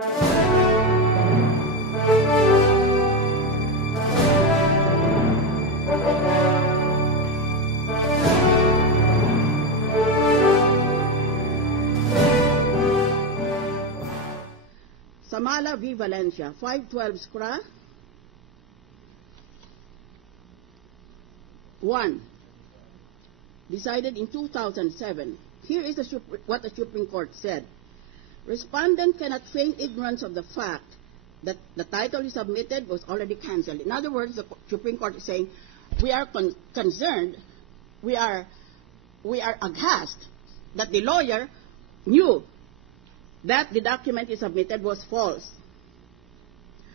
Samala v. Valencia, 512 Scra. 1. Decided in 2007. Here is what the Supreme Court said. Respondent cannot feign ignorance of the fact that the title he submitted was already cancelled. In other words, the Supreme Court is saying, we are concerned, we are aghast that the lawyer knew that the document he submitted was false.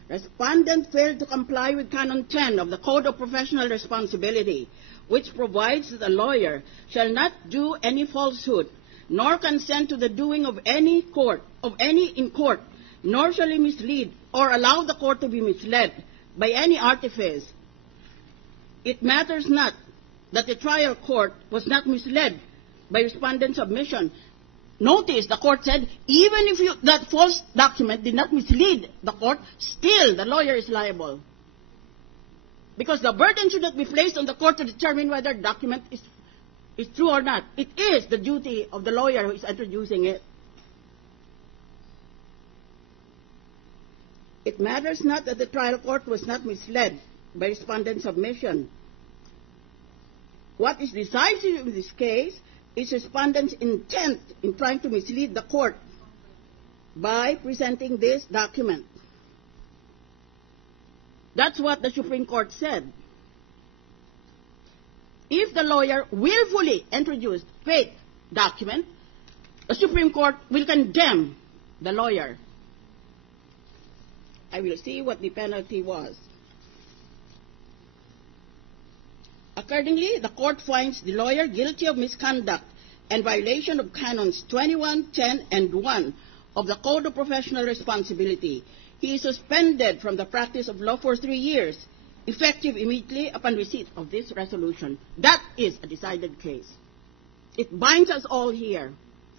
Respondent failed to comply with Canon 10 of the Code of Professional Responsibility, which provides that a lawyer shall not do any falsehood, nor consent to the doing of any in court, nor shall he mislead or allow the court to be misled by any artifice. It matters not that the trial court was not misled by respondent's submission. Notice the court said, even if that false document did not mislead the court, still the lawyer is liable. Because the burden should not be placed on the court to determine whether the document is true or not. It is the duty of the lawyer who is introducing it. It matters not that the trial court was not misled by respondent's submission. What is decisive in this case is respondent's intent in trying to mislead the court by presenting this document. That's what the Supreme Court said. If the lawyer willfully introduced fake document, the Supreme Court will condemn the lawyer. I will see what the penalty was. Accordingly, the court finds the lawyer guilty of misconduct and violation of Canons 21, 10, and 1 of the Code of Professional Responsibility. He is suspended from the practice of law for 3 years, effective immediately upon receipt of this resolution. That is a decided case. It binds us all here.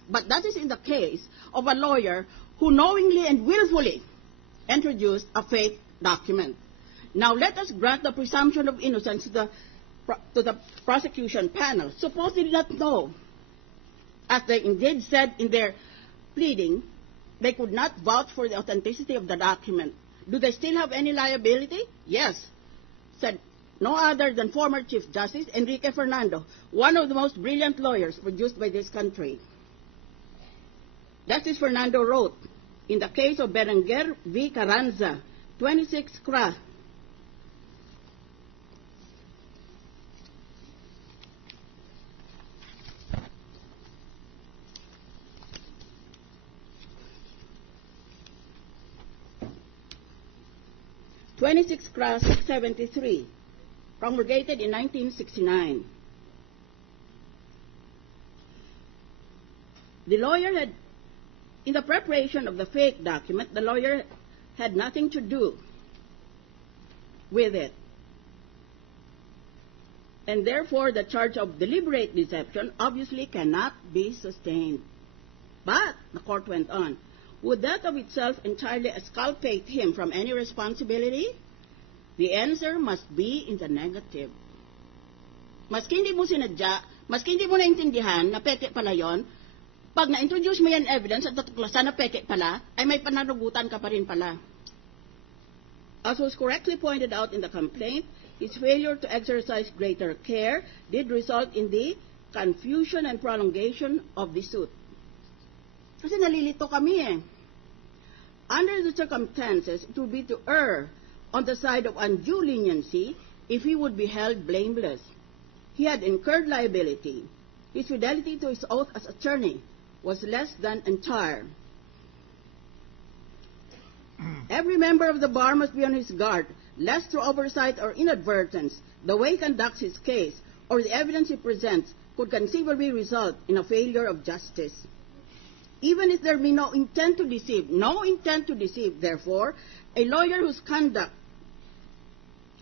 But that is in the case of a lawyer who knowingly and willfully introduced a fake document. Now let us grant the presumption of innocence to the prosecution panel. Suppose they did not know, as they indeed said in their pleading, they could not vouch for the authenticity of the document. Do they still have any liability? Yes, said no other than former Chief Justice Enrique Fernando, one of the most brilliant lawyers produced by this country. Justice Fernando wrote, in the case of Berenguer v. Carranza, 26 CRA, (26 CRA 673), promulgated in 1969. The lawyer had, in the preparation of the fake document, the lawyer had nothing to do with it. And therefore, the charge of deliberate deception obviously cannot be sustained. But, the court went on, would that of itself entirely exculpate him from any responsibility? The answer must be in the negative. Maski hindi mo sinadya, maski hindi mo naintindihan na peke pala yon, pag na-introduce mo yan evidence at natuklasan na peke pala, ay may pananugutan ka pa rin pala. As was correctly pointed out in the complaint, his failure to exercise greater care did result in the confusion and prolongation of the suit. Kasi nalilito kami eh. Under the circumstances, it would be to err on the side of undue leniency if he would be held blameless. He had incurred liability. His fidelity to his oath as attorney was less than entire. Every member of the bar must be on his guard, lest through oversight or inadvertence, the way he conducts his case or the evidence he presents could conceivably result in a failure of justice. Even if there be no intent to deceive, therefore, a lawyer whose conduct,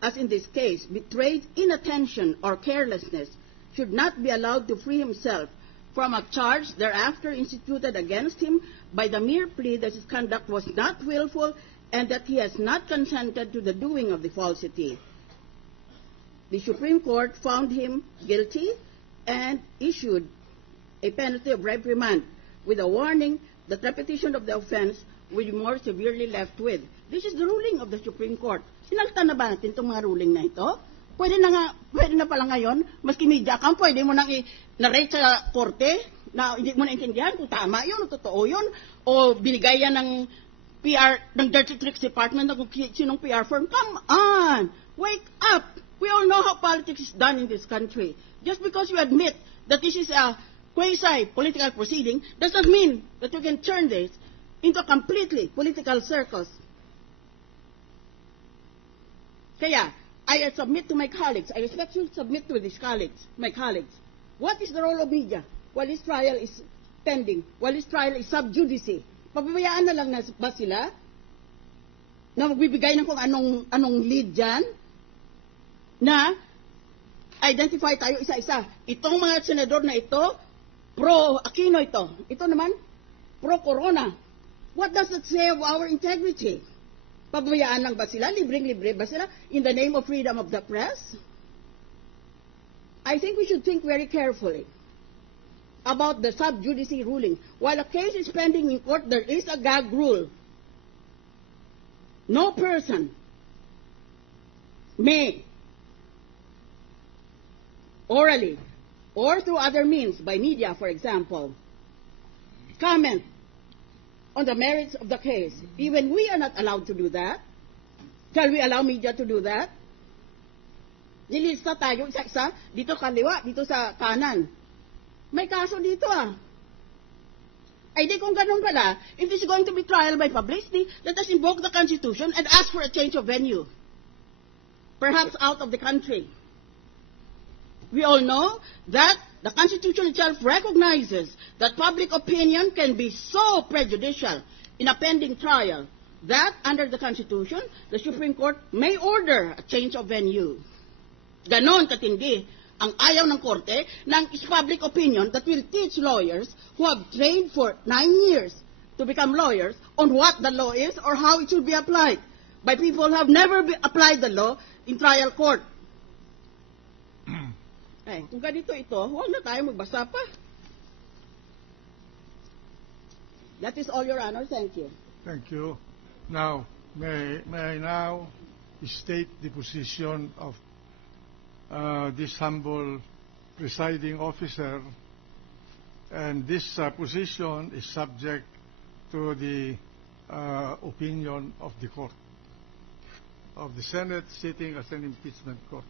as in this case, betrays inattention or carelessness should not be allowed to free himself from a charge thereafter instituted against him by the mere plea that his conduct was not willful and that he has not consented to the doing of the falsity. The Supreme Court found him guilty and issued a penalty of reprimand with a warning that repetition of the offense will be more severely left with. This is the ruling of the Supreme Court. Sinalta na ba natin itong mga ruling na ito? Pwede na pala ngayon, maski media ka, pwede mo nang i-narrate sa korte na hindi mo naintindihan kung tama yun o totoo yun o binigay yan ng PR, ng Dirty Tricks Department ng sinong PR firm. Come on! Wake up! We all know how politics is done in this country. Just because you admit that this is a quasi-political proceeding does not mean that you can turn this into completely political circus. Kaya, I submit to my colleagues, I respectfully submit to these colleagues, my colleagues, what is the role of media while this trial is pending, while this trial is sub judice? Pababayaan na lang na ba sila na magbibigay ng kung anong lead dyan na identify tayo isa-isa. Itong mga senador na ito, pro-Aquino ito. Ito naman, pro-Corona. What does it say of our integrity? Pabayaan lang ba sila? Libreng-libre ba sila? In the name of freedom of the press? I think we should think very carefully about the sub judice ruling. While a case is pending in court, there is a gag rule. No person may, orally or through other means, by media, for example, comment on the merits of the case. Even we are not allowed to do that. Shall we allow media to do that? Nilista tayo isa-isa, dito kaliwa, dito sa kanan. May kaso dito Ay di kung ganun pala, if this is going to be trial by publicity, let us invoke the Constitution and ask for a change of venue. Perhaps out of the country. We all know that the Constitution itself recognizes that public opinion can be so prejudicial in a pending trial that under the Constitution, the Supreme Court may order a change of venue. Ganon katindi ang ayaw ng korte ng public opinion that will teach lawyers who have trained for 9 years to become lawyers on what the law is or how it should be applied by people who have never applied the law in trial court. Kung ganito ito, huwag na tayo magbasa pa. That is all, Your Honor. Thank you. Thank you. Now, may I now state the position of this humble presiding officer, and this position is subject to the opinion of the court, of the Senate sitting as an impeachment court.